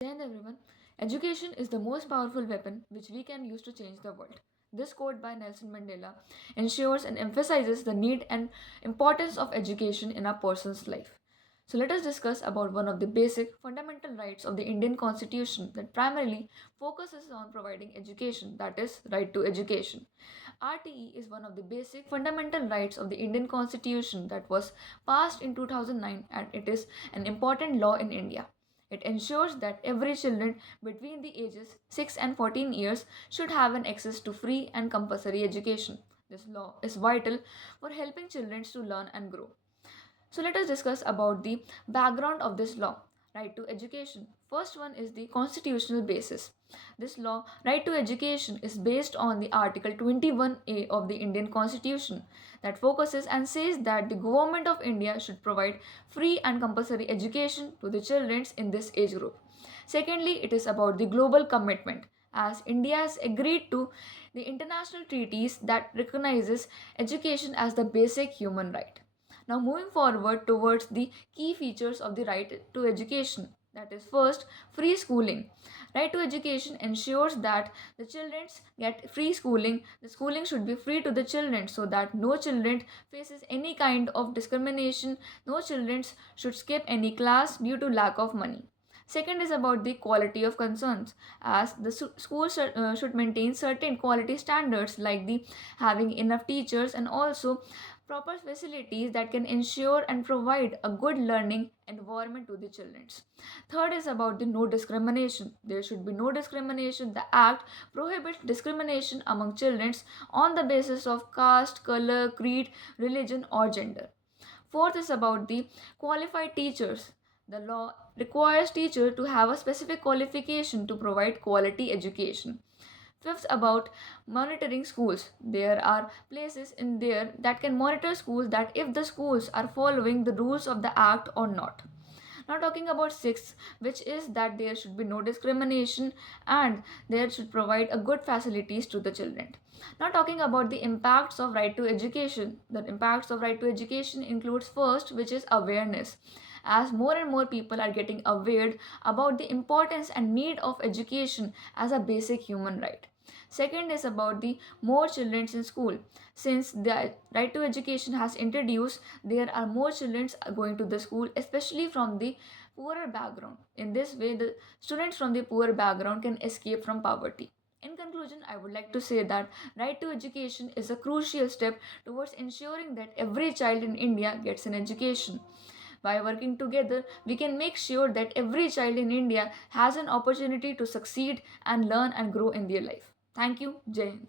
Then everyone, education is the most powerful weapon which we can use to change the world. This quote by Nelson Mandela ensures and emphasizes the need and importance of education in a person's life. So let us discuss about one of the basic fundamental rights of the Indian Constitution that primarily focuses on providing education, that is right to education. RTE is one of the basic fundamental rights of the Indian Constitution that was passed in 2009 and it is an important law in India. It ensures that every children between the ages 6 and 14 years should have an access to free and compulsory education. This law is vital for helping children to learn and grow. So let us discuss about the background of this law, right to education. First one is the constitutional basis. This law, right to education, is based on the Article 21A of the Indian Constitution that focuses and says that the government of India should provide free and compulsory education to the children in this age group. Secondly, it is about the global commitment as India has agreed to the international treaties that recognizes education as the basic human right. Now, moving forward towards the key features of the right to education. That is, first, free schooling. Right to education ensures that the children get free schooling. The schooling should be free to the children so that no children faces any kind of discrimination. No children should skip any class due to lack of money. Second is about the quality of concerns, as the school should maintain certain quality standards like the having enough teachers and also proper facilities that can ensure and provide a good learning environment to the children. Third is about the no discrimination. There should be no discrimination. The act prohibits discrimination among children on the basis of caste, color, creed, religion, or gender. Fourth is about the qualified teachers. The law requires teacher to have a specific qualification to provide quality education. Fifth, about monitoring schools. There are places in there that can monitor schools that if the schools are following the rules of the act or not. Now talking about sixth, which is that there should be no discrimination and there should provide a good facilities to the children. Now talking about the impacts of right to education. The impacts of right to education includes first, which is awareness. As more and more people are getting aware about the importance and need of education as a basic human right. Second is about the more children in school. Since the right to education has introduced, there are more children going to the school, especially from the poorer background. In this way, the students from the poor background can escape from poverty. In conclusion, I would like to say that right to education is a crucial step towards ensuring that every child in India gets an education. By working together, we can make sure that every child in India has an opportunity to succeed and learn and grow in their life. Thank you. Jai Hind.